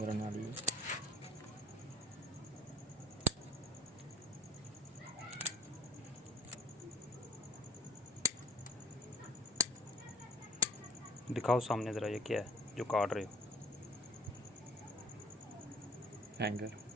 नाली दिखाओ सामने ज़रा, ये क्या है जो काट रहे हो? हैंगर।